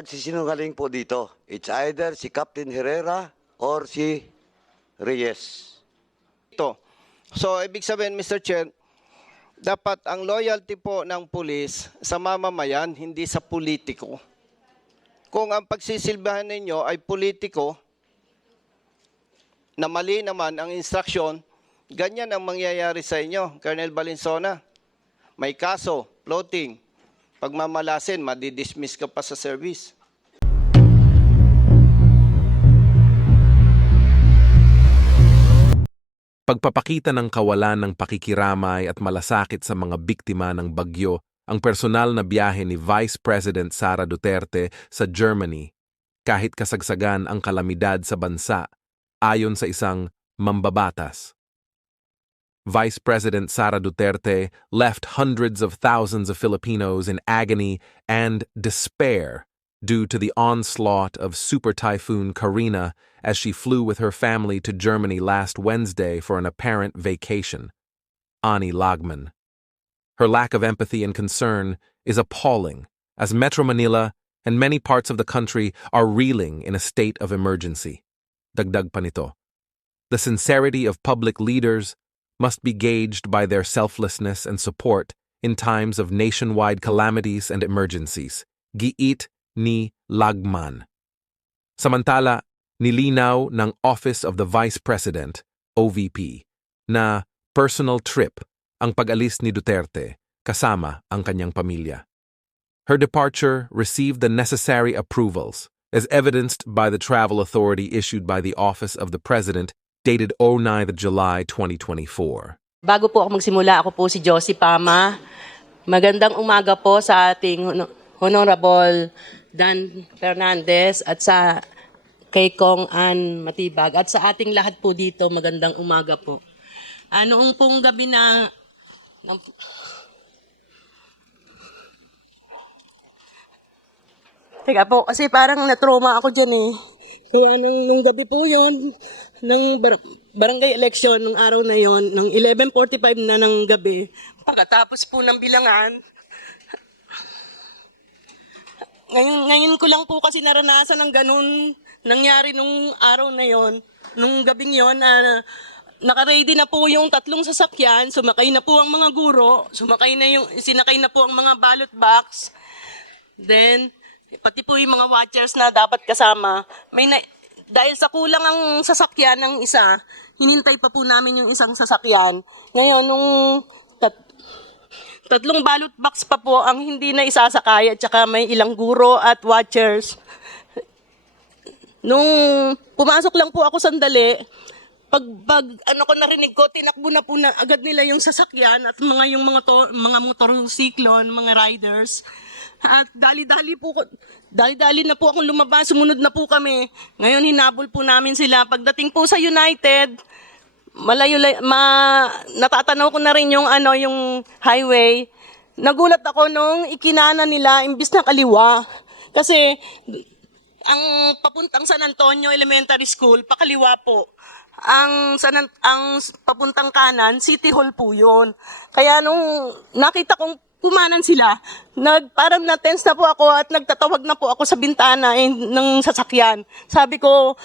Sinungaling po dito. It's either si Captain Herrera or si Reyes. Ito. So, ibig sabihin, Mr. Chair, dapat ang loyalty po ng pulis sa mamamayan, hindi sa politiko. Kung ang pagsisilbihan ninyo ay politiko, na mali naman ang instruksyon, ganyan ang mangyayari sa inyo, Colonel Balinsona. May kaso, floating. Pagmamalasin, madidismiss ka pa sa service. Pagpapakita ng kawalan ng pakikiramay at malasakit sa mga biktima ng bagyo ang personal na biyahe ni Vice President Sara Duterte sa Germany kahit kasagsagan ang kalamidad sa bansa ayon sa isang mambabatas. Vice President Sara Duterte left hundreds of thousands of Filipinos in agony and despair due to the onslaught of Super Typhoon Karina as she flew with her family to Germany last Wednesday for an apparent vacation. Ani Lagman. Her lack of empathy and concern is appalling, as Metro Manila and many parts of the country are reeling in a state of emergency. Dagdag pa nito. The sincerity of public leaders must be gauged by their selflessness and support in times of nationwide calamities and emergencies. Giit ni Lagman. Samantala, nilinaw ng Office of the Vice President, OVP, na personal trip ang pag-alis ni Duterte kasama ang kanyang pamilya. Her departure received the necessary approvals, as evidenced by the travel authority issued by the Office of the President dated 09 July 2024. Bago po ako magsimula, ako po si Josie Pama. Magandang umaga po sa ating Honorable Dan Fernandez at sa kay Kong Ann Matibag at sa ating lahat po dito, magandang umaga po. Noong pong gabi na Teka po, kasi parang na-trauma ako dyan eh. So, nung gabi po yon ng barangay election, nung araw na yon, nung 11:45 na ng gabi, pagkatapos po ng bilangan, ngayon ko lang po kasi naranasan ng ganun nangyari nung araw na yon, nung gabing yon na naka-ready na po yung 3 sasakyan, sumakay na po ang mga guro, sinakay na po ang mga ballot box, then pati po yung mga watchers na dapat kasama, dahil sa kulang ang sasakyan ng isa, hinintay pa po namin yung isang sasakyan. Ngayon, nung 3 ballot box pa po ang hindi na isasakay at saka may ilang guro at watchers. Nung pumasok lang po ako sandali, pag ko narinig ko, tinakbo na po na agad nila yung sasakyan at mga motorsiklo, mga riders. At dali-dali na po akong lumabas, sumunod na po kami. Ngayon hinabol po namin sila. Pagdating po sa United, natatanaw ko na rin yung highway. Nagulat ako nung ikinana nila imbis na kaliwa. Kasi ang papuntang San Antonio Elementary School, pakaliwa po. Ang papuntang kanan, City Hall po yun. Kaya nung nakita kong kumanan sila, parang na-tense na po ako at nagtatawag na po ako sa bintana ng sasakyan. Sabi ko,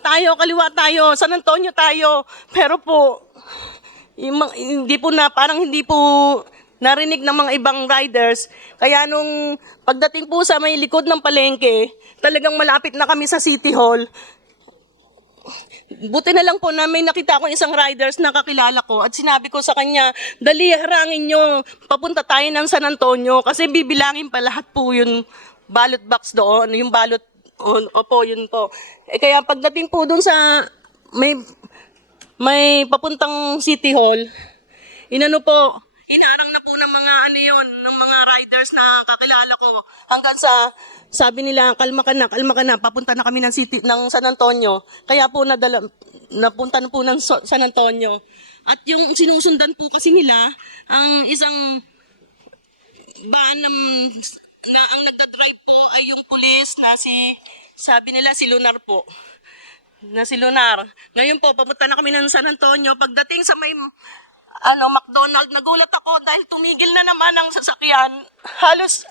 tayo, kaliwa tayo, San Antonio tayo. Pero po, parang hindi po narinig ng mga ibang riders. Kaya nung pagdating po sa may likod ng palengke, talagang malapit na kami sa City Hall. Buti na lang po na may nakita akong isang riders na kakilala ko at sinabi ko sa kanya, dali, harangin nyo, papunta tayo ng San Antonio kasi bibilangin pa lahat po yung ballot box doon, yung ballot, opo, yun po. Kaya pagdating po doon sa may papuntang City Hall, inarang na po ng mga ng mga riders na kakilala ko hanggang sa sabi nila kalma ka na, papunta na kami ng San Antonio. Kaya po napunta na po ng San Antonio. At yung sinusundan po kasi nila ang isang van na ang nagdadrive po ay yung pulis na sabi nila si Lunar po. Ngayon po papunta na kami ng San Antonio. Pagdating sa may McDonald. Nagulat ako dahil tumigil na naman ang sasakyan. Halos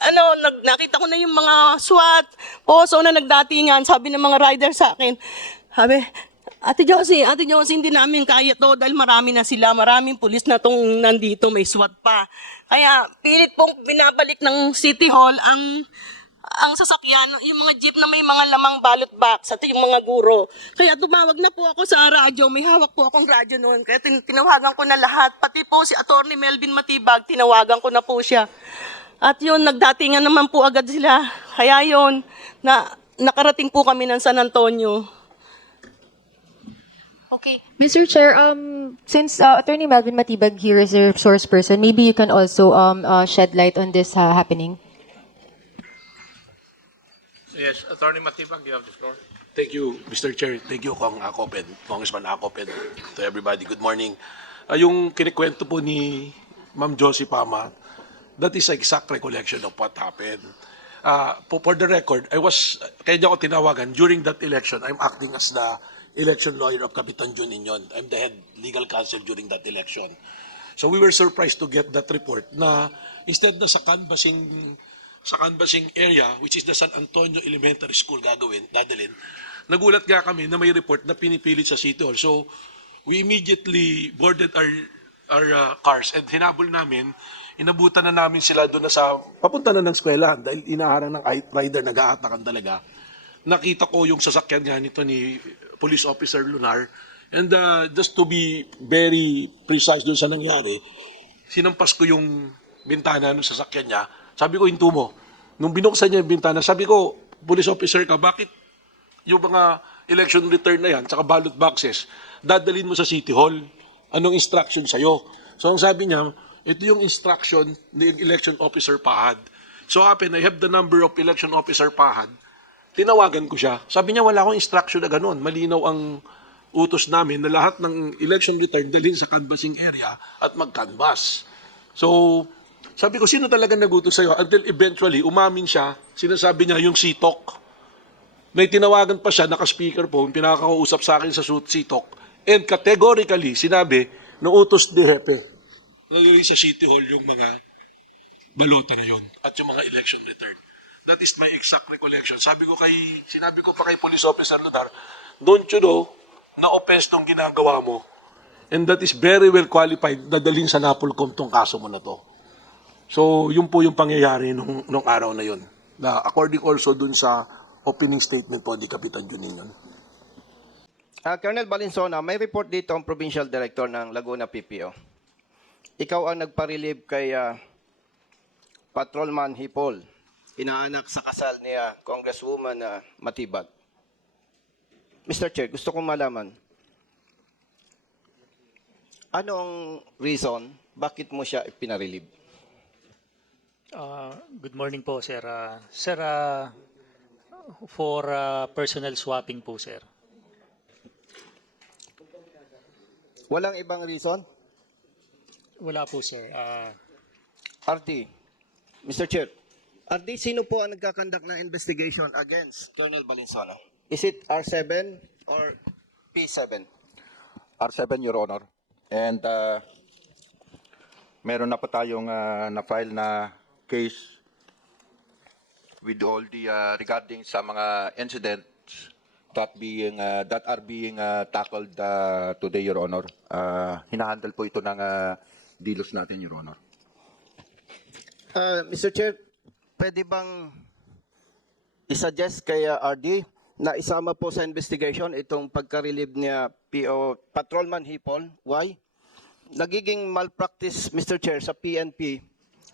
nakita ko na yung mga SWAT, poso na nagdatingan. Sabi ng mga rider sa akin, sabi, Ate Josie, hindi namin kaya to dahil marami na sila, maraming pulis na tong nandito, may SWAT pa. Kaya pilit pong binabalik ng City Hall ang sasakyan, yung mga jeep na may mga lamang ballot box at yung mga guro. Kaya tumawag na po ako sa radyo, may hawak po akong radyo noon. Kaya tinawagan ko na lahat, pati po si Attorney Melvin Matibag, tinawagan ko na po siya. At yun, nagdatingan naman po agad sila. Kaya yun, nakarating po kami ng San Antonio. Okay. Mr. Chair, since Attorney Melvin Matibag here is your source person, maybe you can also shed light on this happening. Yes, Attorney Matibag, you have the floor. Thank you, Mr. Chair. Thank you, Congressman Acoped, to everybody. Good morning. Yung kinikwento po ni Ma'am Josie Pama, that is exact recollection of what happened. For the record, kaya niya ako tinawagan, during that election, I'm acting as the election lawyer of Capitan Juninyon. I'm the head legal counsel during that election. So we were surprised to get that report na instead na sa canvassing area, which is the San Antonio Elementary School dadalhin, nagulat nga kami na may report na pinipilit sa City Hall. So, we immediately boarded our cars and hinabol namin, inabutan na namin sila doon papunta na ng eskwelahan dahil inaharang ng rider, nag-aatakan talaga. Nakita ko yung sasakyan nga nito ni Police Officer Lunar, and just to be very precise doon sa nangyari, sinampas ko yung bintana ng sasakyan niya. Sabi ko, hinto mo. Nung binuksan niya yung bintana, sabi ko, police officer ka, bakit yung mga election return na yan, tsaka ballot boxes, dadalhin mo sa City Hall? Anong instruction sa'yo? So ang sabi niya, ito yung instruction ni election officer Pahad. So I have the number of election officer Pahad. Tinawagan ko siya. Sabi niya, wala akong instruction na ganun. Malinaw ang utos namin na lahat ng election return dalhin sa canvassing area at mag-canvass. So, sabi ko, sino talaga nagutos sa'yo? Until eventually, umamin siya, sinasabi niya yung CTOC. May tinawagan pa siya, naka-speakerphone, pinakakausap sa akin sa CTOC. And categorically, sinabi, nautos ni Hepe. Nagawin sa City Hall yung mga balota na yon at yung mga election return. That is my exact recollection. Sinabi ko pa kay Police Officer Lunar, don't you know, na-offense tong ginagawa mo. And that is very well qualified na dalhin sa NAPOLCOM tong kaso mo na to. So, yun po yung pangyayari nung araw na yun. Na according also dun sa opening statement po ni Kapitan Juninyon. Colonel Valenzuela, may report dito ang Provincial Director ng Laguna PPO. Ikaw ang nagpa-relieve kay Patrolman Hipol, inaanak sa kasal ni Congresswoman Matibag. Mr. Chair, gusto kong malaman, anong reason bakit mo siya ipinarelieve? Good morning po, sir. Sir, for personal swapping po, sir. Walang ibang reason? Wala po, sir. RD, Mr. Chair, RD, sino po ang nagkakandak ng investigation against Colonel Valenzuela? Is it R7 or P7? R7, Your Honor. And meron na pa tayong na-file na case with all the regarding sa mga incidents that are being tackled today, Your Honor. Hinahandle po ito ng dilos natin, Your Honor. Mr. Chair, pwede bang isuggest kay RD na isama po sa investigation itong pagka-relieve niya Patrolman Hipol? Why? Nagiging malpractice, Mr. Chair, sa PNP,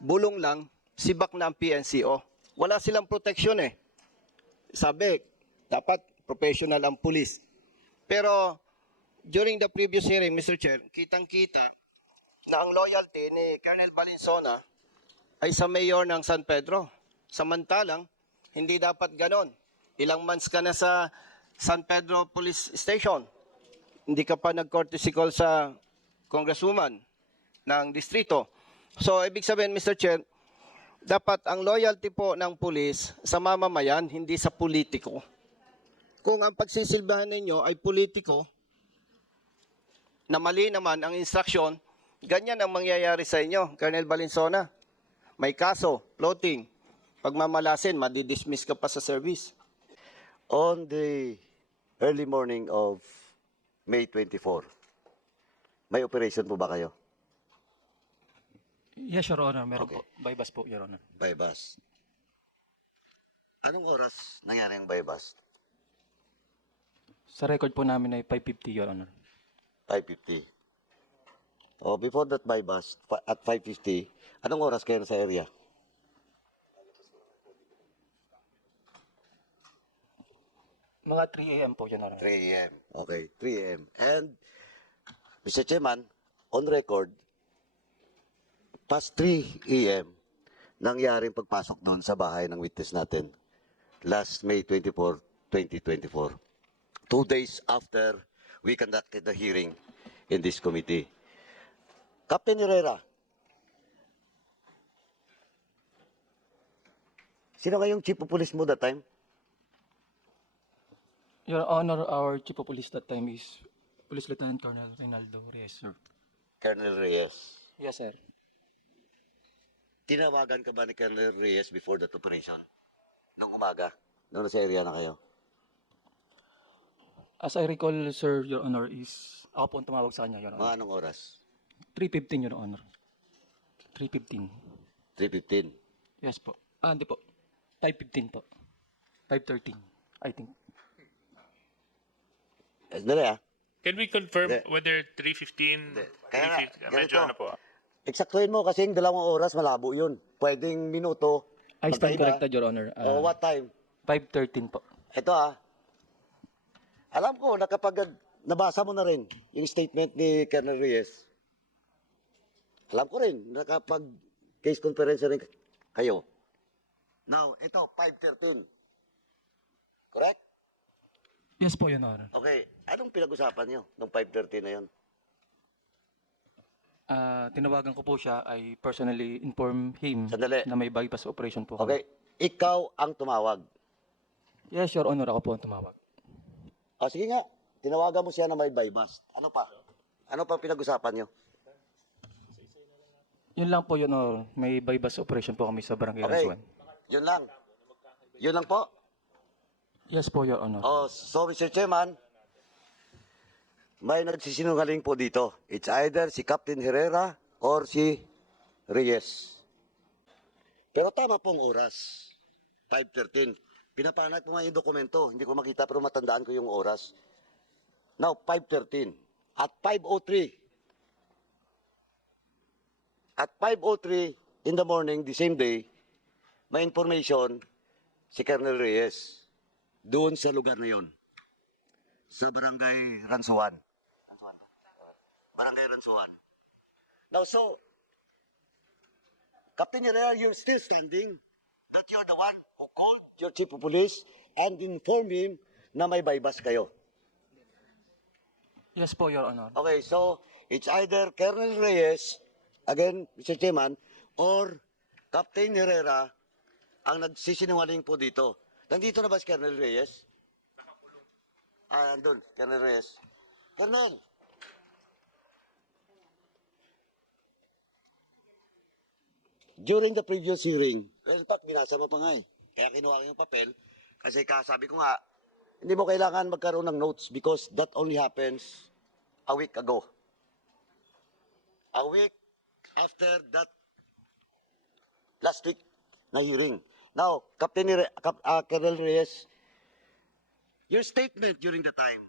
bulong lang, sibak na ang PNCO. Wala silang protection eh. Sabi, dapat professional ang pulis. Pero during the previous hearing, Mr. Chair, kitang-kita na ang loyalty ni Colonel Valenzuela ay sa mayor ng San Pedro. Samantalang, hindi dapat ganon. Ilang months ka na sa San Pedro Police Station. Hindi ka pa nag-courtesy call sa congresswoman ng distrito. So, ibig sabihin, Mr. Chair, dapat ang loyalty po ng pulis sa mamamayan, hindi sa politiko. Kung ang pagsisilbahan ninyo ay politiko, na mali naman ang instruksyon, Ganyan ang mangyayari sa inyo, Colonel Valenzuela. May kaso, floating. Pagmamalasin, madidismiss ka pa sa service. On the early morning of May 24, may operation po ba kayo? Yes, Your Honor. Meron Okay. po. By bus po, Your Honor. By bus. Anong oras nangyari ang by bus? Sa record po namin ay 5:50, Your Honor. 5:50. Oh, before that by bus, at 5:50, anong oras kayo sa area? Mga 3 a.m. po, Your Honor. 3 a.m. Okay, 3 a.m. And, Mr. Chairman, on record, past 3 a.m., nangyaring pagpasok doon sa bahay ng witness natin. Last May 24, 2024. 2 days after we conducted the hearing in this committee. Captain Herrera, sino kayong chief of police mo that time? Your Honor, our Chief of Police that time is Police Lieutenant Colonel Reynaldo Reyes, sir. Colonel Reyes. Yes, sir. Tinawagan ka ba ni Colonel Reyes before that operation? Noong umaga? Noong nasa area na kayo? As I recall, sir, Your Honor, is ako po ang tumawag sa kanya, Your Mga Honor. anong oras? 3:15, Your Honor. 3:15. 3:15. Yes po. Hindi po. 5:15 po. 5:13, I think. Dali ah. Can we confirm Hindi. whether 3:15, Kaya 3:50, ganito. medyo ano po? Eksaktuhin mo kasi yung 2 oras, malabo yun. Pwedeng minuto. I stand magkaiba. corrected, Your Honor. O what time? 5:13 po. Ito ah. Alam ko, nabasa mo na rin yung statement ni Colonel Reyes. Alam ko rin, nakapag-case conference rin kayo. Now, ito, 5:13. Correct? Yes po, Your Honor. Okay, anong pinag-usapan nyo nung 5:30 na yun? Tinawagan ko po siya, I personally inform him Sandali. na may bypass operation po. Okay, ikaw ang tumawag. Yes, Your Honor, ako po ang tumawag. O sige nga, tinawagan mo siya na may bypass. Ano pa? Ano pa pinag-usapan nyo? Yun lang po, Your Honor. May bypass operation po kami sa Barangay Okay, Ransuan. yun lang. Yun lang po. Yes po, Your Honor. Oh, so Mr. Chairman, may nagsisinungaling po dito. It's either si Captain Herrera or si Reyes. Pero tama pong oras. 5:13. Pinapanat ko nga yung dokumento. Hindi ko makita pero matandaan ko yung oras. Now, 5:13. At 5:03. At 5:03 in the morning, the same day, may information si Colonel Reyes doon sa lugar na yon. Sa Barangay Ransuan. Barangay Ransuan. Now, so, Captain Herrera, you're still standing that you're the one who called your chief of police and informed him na may bypass kayo. Yes po, Your Honor. Okay, so it's either Colonel Reyes, again, Mr. Chairman, or Captain Herrera ang nagsisinungaling po dito. Nandito na ba si Colonel Reyes? Andun, Colonel Reyes. Colonel! During the previous hearing, well, in fact, binasa mo pa nga eh. Kaya kinuha ko yung papel. Kasi sabi ko nga, hindi mo kailangan magkaroon ng notes because that only happens a week ago. A week after that last week na hearing. Now, Colonel Reyes, your statement during the time